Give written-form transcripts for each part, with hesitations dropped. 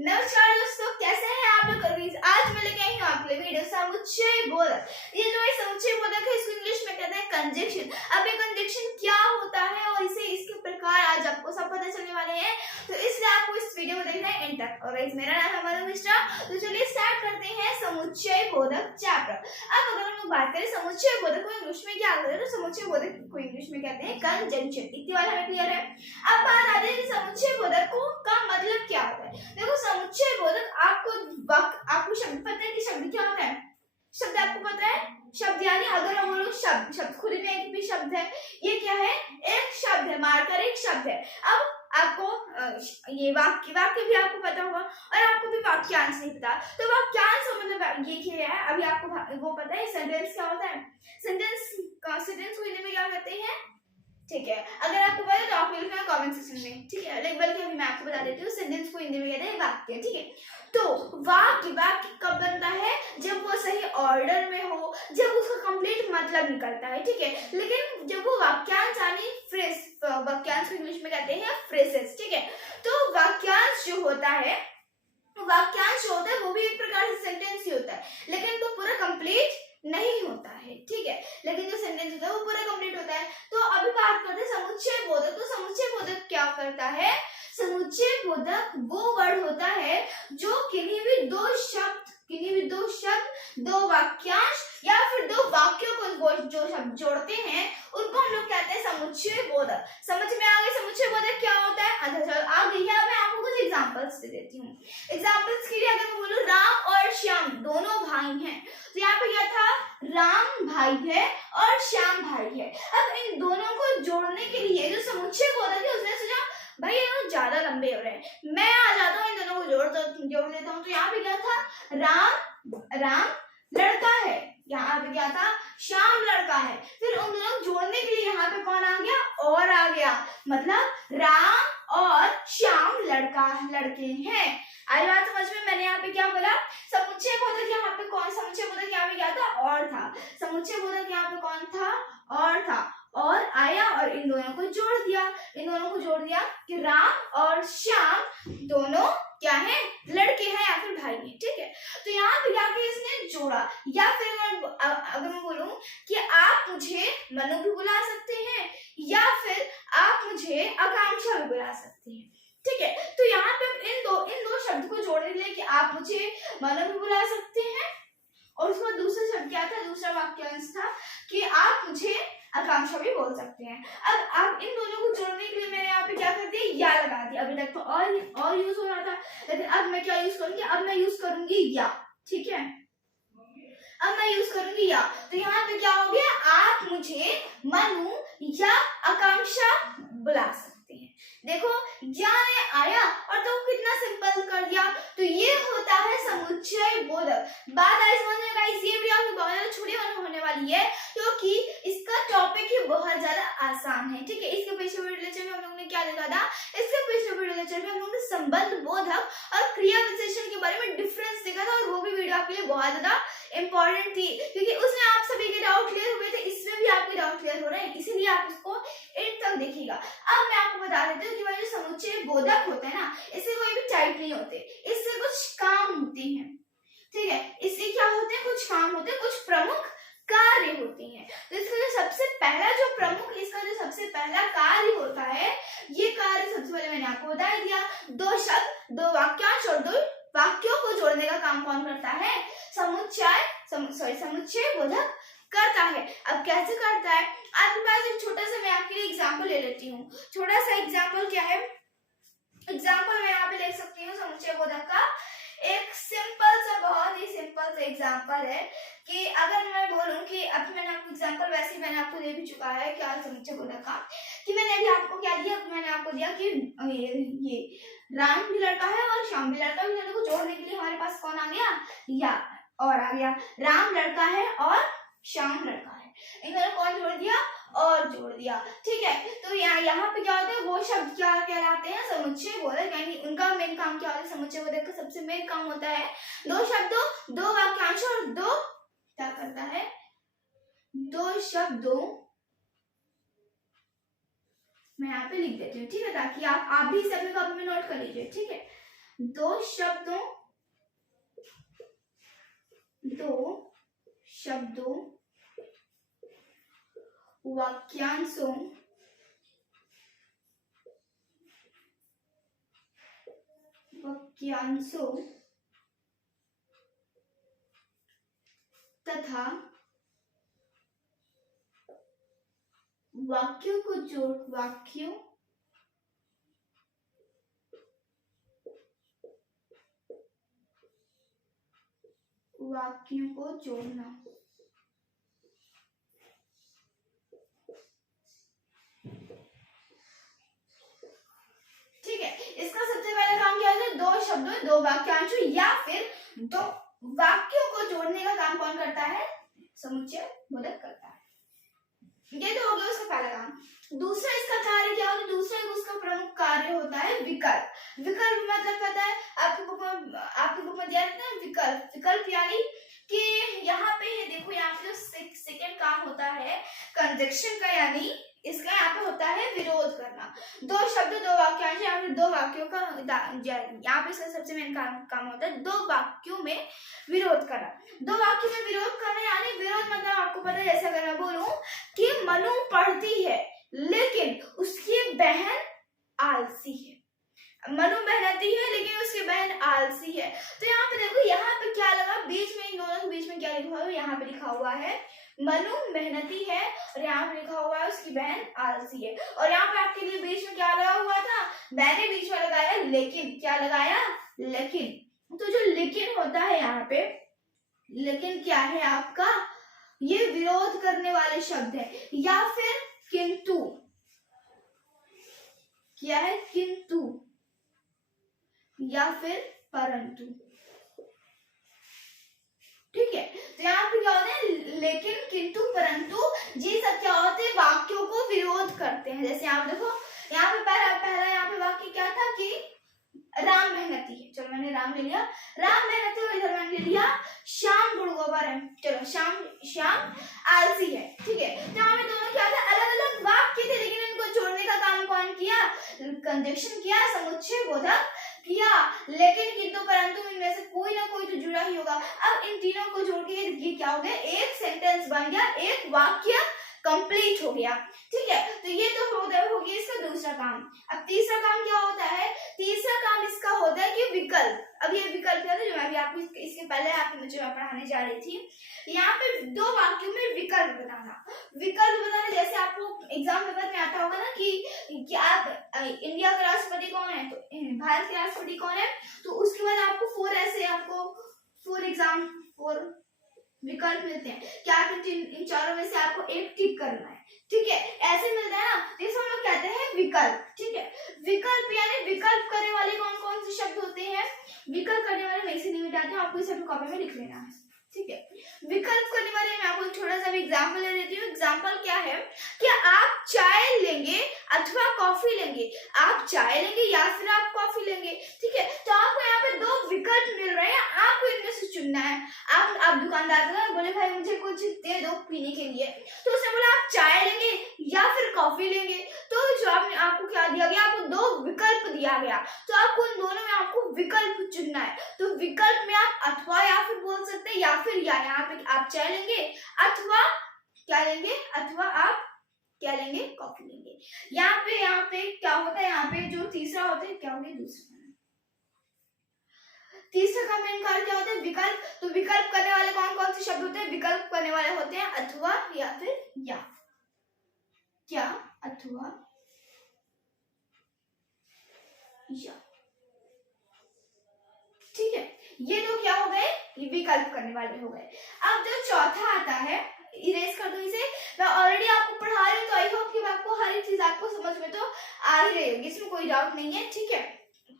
नमस्कार दोस्तों, कैसे हैं आप लोग? आज मैं लेके आई हूँ आपके लिए वीडियो समुच्चय बोधक। ये जो है समुच्चय बोधक है, इसको इंग्लिश में कहते हैं कंजक्शन। अब ये कंजक्शन क्या होता है और इसके प्रकार आज आपको सब पता चलने वाले हैं, तो इसलिए आपको इस वीडियो को देखना है एंड तक। और मेरा नाम है मनु मिश्रा। तो चलिए स्टार्ट करते हैं समुच्चय बोधक चैप्टर। अब अगर हम लोग बात करें समुच्चय बोधक को इंग्लिश में क्या कहते हैं, तो समुच्चय बोधक को इंग्लिश में कहते हैं कंजंक्शन। इतनी बात हमें क्लियर है। अब बात आती है कि समुच्चय बोधक का मतलब क्या होता है। देखो, समुच्चय बोधक आपको शब्द पता है कि शब्द क्या होता है? शब्द आपको पता है? शब्द यानी अगर हम बोलो शब्द खुद में एक भी शब्द है, ये क्या है? एक शब्द है, मार्कर एक शब्द है। अब आपको ये वाक्य भी आपको पता होगा, और आपको भी वाक्यांश नहीं पता, तो वाक्यांश मतलब ये क्या है? अभी आपको वो पता है सेंटेंस क्या होता है? सेंटेंस को हिंदी में क्या कहते हैं? ठीक है, अगर आपको पता है तो आप लिखना कमेंट सेक्शन में। ठीक है, बल्कि अभी मैं आपको बता देती हूँ, सेंटेंस को हिंदी में कहते हैं वाक्य। ठीक है, तो वाक्य कब बनता है? जब वो सही ऑर्डर में हो, जब उसका कंप्लीट मतलब निकलता है। ठीक है, लेकिन जब वो वाक्यांश यानी फ्रेज, वाक्यांश को इंग्लिश में कहते हैं फ्रेजेस। ठीक है, तो वाक्यांश जो होता है वो भी एक प्रकार से सेंटेंस ही होता है, लेकिन वो पूरा कंप्लीट नहीं होता है। ठीक है, लेकिन जो सेंटेंस होता है वो पूरा कंप्लीट होता है। तो अभी बात करते हैं समुच्चय बोधक। तो समुच्चय बोधक क्या करता है? समुच्चय बोधक वो वर्ड होता है जो किन्हीं भी दो शब्द, दो वाक्यांश या फिर दो वाक्यों को जो शब्द जोड़ते हैं, उनको हम लोग कहते हैं समुच्चय बोधक। समझ में आ गया समुच्चय बोधक क्या होता है? अच्छा चलो आगे यहाँ मैं आपको कुछ एग्जांपल्स दे देती हूँ। एग्जांपल्स के लिए अगर मैं बोलूँ राम और श्याम दोनों भाई हैं, तो यहाँ पे क्या था? राम भाई है और श्याम भाई है। अब इन दोनों को जोड़ने के लिए जो समुच्चय बोधक है, उसने सोचा भाई ये लोग ज्यादा लंबे हो रहे हैं, मैं आ जाता हूँ इन दोनों को जोड़ देता हूँ। तो यहाँ पे क्या था? राम लड़का है, यहाँ पे क्या था? श्याम लड़का है। फिर उन दोनों को जोड़ने के लिए यहाँ पे कौन आ गया? और आ गया, मतलब राम और श्याम लड़के हैं। आई बात समझ में? मैंने यहाँ पे क्या बोला? समुच्चय बोधक यहाँ पे कौन? समुच्चय बोधक यहाँ पे क्या था? और था। समुच्चय बोधक यहाँ पे कौन था? और था, और आया और इन दोनों को जोड़ दिया कि राम और श्याम दोनों क्या है? लड़के हैं या फिर भाई हैं। ठीक है, तो यहाँ पे जाके इसने जोड़ा। या फिर अगर मैं बोलूं कि आप मुझे मनु भी बुला सकते हैं, या फिर आप मुझे आकांक्षा भी बुला सकते हैं। ठीक है, तो यहाँ पे इन दो शब्द को जोड़ने के लिए कि आप मुझे मनु भी बुला सकते हैं, और उसका दूसरा शब्द क्या था? दूसरा वाक्यांश था कि आप मुझे आकांक्षा भी बोल सकते हैं। अब आप इन दोनों को जोड़ने के लिए मैंने यहाँ पे क्या कर दिया? या लगा दिया। अभी तक तो और यूज हो रहा था, लेकिन अब मैं क्या यूज करूंगी? अब मैं यूज करूंगी या। ठीक है, अब मैं यूज करूंगी या। तो यहाँ पे क्या हो गया? आप मुझे मनु या आकांक्षा बुला सकते हैं। देखो, या ने आया और तो कितना सिंपल कर दिया। तो ये होता है समुच्चय बोधक। बात आई समझ में गाइस? ये वीडियो आपकी बहुत ज्यादा छोटी होने वाली है, क्योंकि इसका टॉपिक ही बहुत ज्यादा आसान है। ठीक है, इसके पिछले वीडियो लेक्चर में हम लोगों ने क्या देखा था? इसके पिछले वीडियो लेक्चर में हम लोगों ने संबंध बोधक और क्रिया विशेषण के बारे में डिफरेंस देखा था, और वो भी वीडियो आपके लिए बहुत ज्यादा इंपॉर्टेंट थी, क्योंकि उसमें आप सभी के डाउट क्लियर हुए थे। इसमें भी आपके डाउट क्लियर हो रहे हैं, इसीलिए आप इसको एंड तक देखिएगा। अब मैं आपको बता देती हूँ कि जो समुच्चय बोधक होते हैं ना, इससे कोई भी टाइप नहीं होते, इससे कुछ काम होते हैं। ठीक है, इससे क्या होते हैं? कुछ काम होते हैं, कुछ प्रमुख कार्य होते हैं। तो इसका जो सबसे पहला कार्य होता है, ये कार्य सबसे पहले मैंने आपको बता दिया। दो शब्द, दो वाक्यांश और दो वाक्यों को जोड़ने का काम कौन करता है? समुच्चय बोधक करता है। अब कैसे करता है? आपके पास एक छोटा सा, मैं आपके लिए एग्जाम्पल ले लेती हूँ। छोटा सा एग्जाम्पल क्या है? एग्जाम्पल मैं यहाँ पे ले सकती हूँ समुच्चय बोधक का। एक बहुत ही सिंपल सा एग्जाम्पल है कि अगर मैं बोलूं कि अभी मैंने आपको एग्जाम्पल वैसे मैंने आपको दे भी चुका है क्या समुच्चय बोधक का, कि मैंने अभी आपको क्या दिया? मैंने आपको दिया कि ये राम भी लड़का है और श्याम भी लड़का है। दोनों को जोड़ने के लिए हमारे पास कौन आ गया? या, और आ गया। राम लड़का है और श्याम लड़का है, इन दोनों कौन जोड़ दिया? और जोड़ दिया। ठीक है, तो यहाँ पे क्या होता है? वो शब्द क्या कहलाते हैं? समुच्चय बोधक। यानी उनका मेन काम क्या होता है? समुच्चय बोधक का सबसे मेन काम होता है दो शब्दों, दो वाक्यांश और दो, क्या करता है? दो शब्दों, मैं यहाँ पे लिख देती हूँ। ठीक है, ताकि आप भी इसे अपने कॉपी में नोट कर लीजिए। ठीक है, दो शब्दों वाक्यांशों तथा वाक्यों को जोड़ना। ठीक है, इसका सबसे पहला काम क्या होता है? दो शब्दों दो वाक्यांशों या फिर दो वाक्यों को जोड़ने का काम कौन करता है? समुच्चय बोधक करता है। ये तो हो गया उसका पहला काम। दूसरा इसका कार्य क्या होता है? दूसरा उसका प्रमुख कार्य होता है विकल्प। विकल्प मतलब पता है आपके बुक में दिया रहता है विकल्प। विकल्प यानी कि यहाँ पे ये देखो, यहाँ पे जो सेकंड काम होता है कंजक्शन का, यानी इसका यहाँ पे होता है विरोध करना। दो शब्द दो वाक्यांश या फिर दो वाक्यों का यहाँ पे इसका सबसे मेन काम होता है दो वाक्यों में विरोध करना। दो वाक्यों में विरोध करना यानी विरोध मतलब आपको पता है, जैसे अगर मैं बोलूं कि मनु पढ़ती है लेकिन उसकी बहन आलसी है। मनु मेहनती है लेकिन उसकी बहन आलसी है। तो यहाँ पे देखो, यहाँ पे क्या लगा बीच में, इन दोनों के बीच में क्या लिखा हुआ है? यहाँ पे लिखा हुआ है मनु मेहनती है और यहाँ पे लिखा हुआ है उसकी बहन आलसी है। और यहाँ पे आपके लिए बीच में क्या लगा हुआ था? मैंने बीच में लगाया लेकिन। क्या लगाया? लेकिन। तो जो लेकिन होता है यहाँ पे, लेकिन क्या है आपका? ये विरोध करने वाले शब्द है। या फिर किंतु, क्या है? किंतु या फिर परंतु। ठीक है, तो यहाँ पे क्या होता है? लेकिन, किंतु, परंतु, ये सब क्या होते हैं? वाक्यों को विरोध करते हैं। जैसे आप देखो, यहाँ पे पहला यहाँ पे वाक्य क्या था कि राम मेहनती है। चलो मैंने राम ले लिया, राम मेहनती है। इधर मैंने ले लिया श्याम गुड़गोबर है। चलो श्याम आलसी है। ठीक है, तो यहाँ पे दोनों क्या था? अलग अलग वाक्य थे लेकिन इनको जोड़ने का काम कौन किया? कंजक्शन किया, समुच्चय बोधक किया। लेकिन, किंतु, परंतु इनमें से कोई ना कोई तो जुड़ा ही होगा। अब इन तीनों को जोड़ के ये क्या हो गया? एक सेंटेंस बन गया, एक वाक्य कंप्लीट हो गया। ठीक है, तो ये तो हो गया इसका दूसरा काम। अब तीसरा काम क्या होता है? तीसरा काम इसका होता है कि विकल्प। अब ये विकल्प क्या था जो मैं भी आपको इसके पहले मुझे पढ़ाने जा रही थी। यहाँ पे दो वाक्यों में विकल्प बताना। जैसे आपको एग्जाम पेपर में आता होगा ना कि आप इंडिया का राष्ट्रपति कौन है, तो भारत के राष्ट्रपति कौन है, तो उसके बाद आपको फोर विकल्प मिलते हैं कि आप इन चारों में से आपको एक टिक करना है। ठीक है, ऐसे मिलता है ना, तो इसको हम लोग कहते हैं विकल्प। ठीक है, विकल्प यानी विकल्प करने वाले कौन कौन से शब्द होते हैं? विकल्प करने वाले मैं इसे नहीं मिटाती हूँ, आपको इसे अपनी कॉपी में लिख लेना है। ठीक है, विकल्प करने वाले मैं आपको छोटा सा भी एग्जाम्पल ले देती हूँ। एग्जाम्पल क्या है कि आप चाय लेंगे अथवा कॉफी लेंगे। आप चाय लेंगे या फिर आप कॉफी लेंगे। ठीक है, तो आपको यहाँ पे दो विकल्प मिल रहे हैं, आपको इनमें से चुनना है। आप दुकानदार को बोले भाई मुझे कुछ दे दो पीने के लिए, तो उसने बोला आप चाय लेंगे या फिर कॉफी लेंगे। तो जो आपको क्या दिया गया? आपको दो विकल्प दिया गया, तो आपको इन दोनों में आपको विकल्प चुनना है। तो विकल्प में आप अथवा या फिर बोल सकते हैं, या फिर यहाँ पे आप चाय लेंगे अथवा क्या लेंगे? अथवा आप क्या लेंगे? कॉफी लेंगे। यहाँ पे क्या होता है? यहाँ पे जो तीसरा होता है क्या हो गया? तीसरा का मेन कार्य क्या होता है? विकल्प। तो विकल्प करने वाले कौन कौन से शब्द होते हैं? विकल्प करने वाले होते हैं अथवा या फिर या। क्या? अथवा या। ठीक है, ये तो क्या हो गए? विकल्प करने वाले हो गए। अब जो चौथा आता है, इरेज कर दो इसे। मैं ऑलरेडी आपको पढ़ा रही हूँ, तो आई होप कि आपको हर एक चीज आपको समझ में तो आ ही रही होगी, इसमें कोई डाउट नहीं है। ठीक है,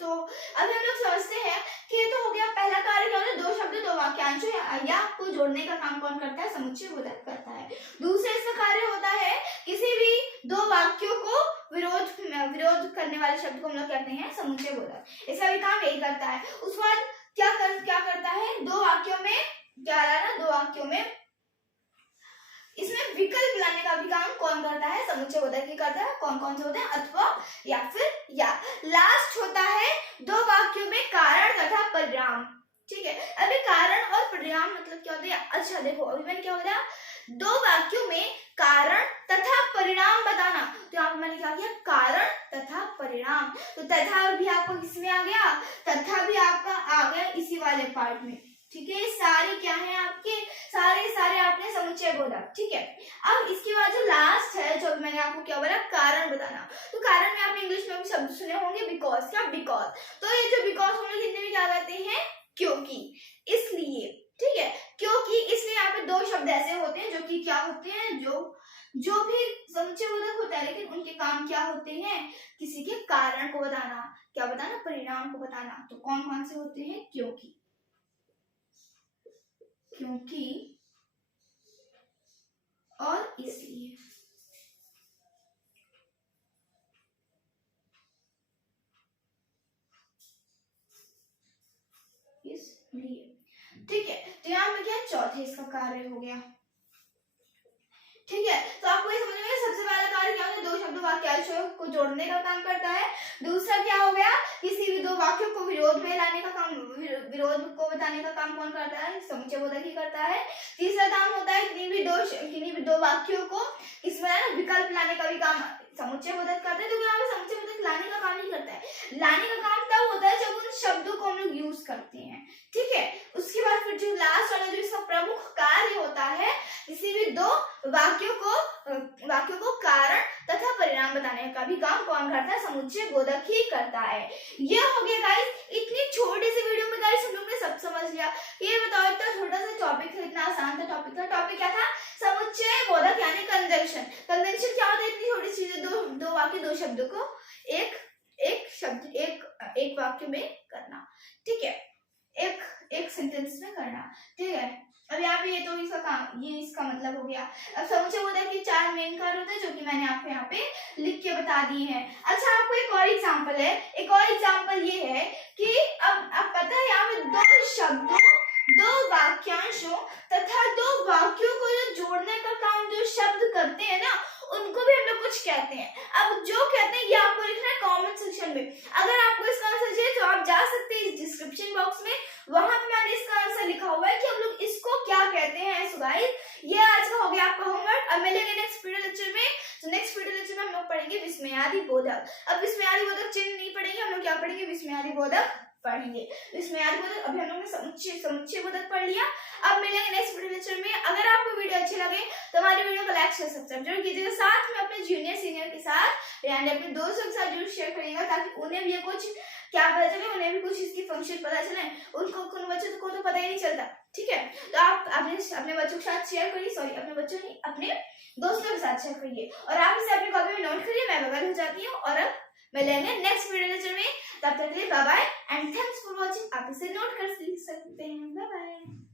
तो अभी हम लोग समझते हैं कि ये तो हो गया पहला कार्य क्या होता है? दो शब्द दो वाक्यांश या को जोड़ने का काम कौन करता है? समुच्चय बोधक करता है। दूसरा इसका कार्य होता है किसी भी दो वाक्यों को विरोध करने वाले शब्द को हम लोग कहते हैं समुच्चय बोधक। इसका भी काम यही करता है। उसके बाद क्या करता है? दो वाक्यों में क्या लाना? दो वाक्यों में इसमें विकल्प लाने का भी काम कौन करता है, समुच्चय बोधक ही करता है। कौन कौन से होते हैं, अथवा या फिर या। लास्ट होता है दो वाक्यों में कारण तथा परिणाम। ठीक है, अभी कारण और परिणाम मतलब क्या होता है, अच्छा देखो अभी मैंने क्या बोला, दो वाक्यों में कारण तथा परिणाम बताना। तो यहाँ पर मैंने क्या किया, कारण तथा परिणाम। तो तथा भी आपको किसमें आ गया, तथा भी आपका आ गया इसी वाले पार्ट में। ठीक है, सारे क्या है आपके, सारे आपने समुच्चय बोला। ठीक है, अब इसके बाद जो लास्ट है, जो मैंने आपको क्या बोला, कारण बताना। तो कारण में आपने इंग्लिश में भी शब्द सुने होंगे, बिकॉज। क्या, बिकॉज। तो ये जो बिकॉज हम लोग हिंदी में क्या कहते हैं, क्योंकि, इसलिए। ठीक है, क्योंकि, इसलिए यहाँ पे दो शब्द ऐसे होते हैं जो कि क्या होते हैं, जो भी समुच्चय बोधक होता है, लेकिन उनके काम क्या होते हैं, किसी के कारण को बताना, क्या बताना, परिणाम को बताना। तो कौन कौन से होते हैं, क्योंकि, और इसलिए। ठीक है, तो यहाँ पे क्या है, चौथे इसका कार्य हो गया। ठीक है, तो आपको ये समझ में, सबसे पहला कार्य क्या होता है, दो शब्दों वाक्यांशों को जोड़ने का काम करता है। दूसरा क्या हो गया, किसी भी दो वाक्यों को विरोध में लाने का काम, विरोध को बताने का काम कौन करता है, समुच्चय बोधक ही करता है। तीसरा काम होता है किन्हीं भी दो वाक्यों को इसमें ना विकल्प लाने का भी काम समुच्चय बोधक करता है। तो यहाँ पे समुच्चय बोधक लाने का काम नहीं करता है, लाने का काम तब होता है जब उन शब्दों को हम लोग यूज करते हैं। ठीक है, उसके बाद फिर जो लास्ट वाला जो इसका प्रमुख कार्य होता है, किसी भी दो वाक्यों को कारण तथा परिणाम बताने का भी काम कौन करता है, समुच्चय बोधक ही करता है। ये हो गया गाइस, इतनी छोटी सी वीडियो में गाइस हम लोग ने सब समझ लिया। ये बताओ, इतना छोटा सा टॉपिक था, इतना आसान था टॉपिक था। टॉपिक क्या था, समुच्चय बोधक यानी कंजंक्शन। कंजंक्शन क्या होता है, इतनी छोटी चीजें, दो वाक्य, दो शब्दों को एक वाक्य में करना। ठीक है, एक सेंटेंस में करना। ठीक है, अब यहाँ पे ये तो इसका काम, ये इसका मतलब हो गया। अब समुच्चय बोधक के चार मेन कार्य होते हैं, जो कि मैंने आपको यहाँ पे लिख के बता दिए हैं। अच्छा, आपको एक और एग्जांपल है, एक और एग्जांपल ये है कि अब आप पता है, यहाँ पे दो शब्दों, दो वाक्यांशों तथा दो वाक्यों को जो जोड़ने का काम जो शब्द करते हैं ना, उनको भी हम लोग कुछ कहते हैं। अब जो कहते हैं ये आपको लिखना है कमेंट सेक्शन में। अगर आपको इसका आंसर चाहिए तो आप जा सकते हैं इस डिस्क्रिप्शन बॉक्स में, वहां पे मैंने इसका आंसर लिखा हुआ है कि हम लोग इसको क्या कहते हैं। सो गाइस, ये आज का हो गया आपका होमवर्क। अब मिलेंगे नेक्स्ट वीडियो लेक्चर में। तो नेक्स्ट वीडियो लेक्चर में हम लोग पढ़ेंगे विस्मयादि बोधक। अब विस्मयादि बोधक चिन्ह नहीं पढ़ेंगे, हम लोग क्या पढ़ेंगे, विस्मयादि बोधक पढ़ेंगे। विस्मयादि बोधक अभी हम लोग ने समुच्चय बोधक पढ़ लिया। अब मिलेंगे नेक्स्ट वीडियो लेक्चर में। अगर आपको वीडियो अच्छी लगे तो हमारी वीडियो को लाइक, शेयर, सब्सक्राइब जरूर कीजिएगा। साथ में अपने जूनियर सीनियर के साथ यानी अपने दोस्तों के साथ जरूर शेयर करिएगा, ताकि उन्हें भी कुछ क्या पता चले, उन्हें भी कुछ इसकी फंक्शन पता चले। उनको उन बच्चों को तो पता ही नहीं चलता। ठीक है, तो आप अपने बच्चों के साथ शेयर करिए, सॉरी अपने बच्चों नहीं, अपने दोस्तों के साथ शेयर करिए, और आप इसे अपनी कॉपी में नोट करिए। मैं बगल हो जाती हूँ, और अब मिलेंगे नेक्स्ट वीडियो लेक्चर में। तब तक के लिए bye bye and thanks for watching. आप इसे नोट कर सकते हैं। Bye bye.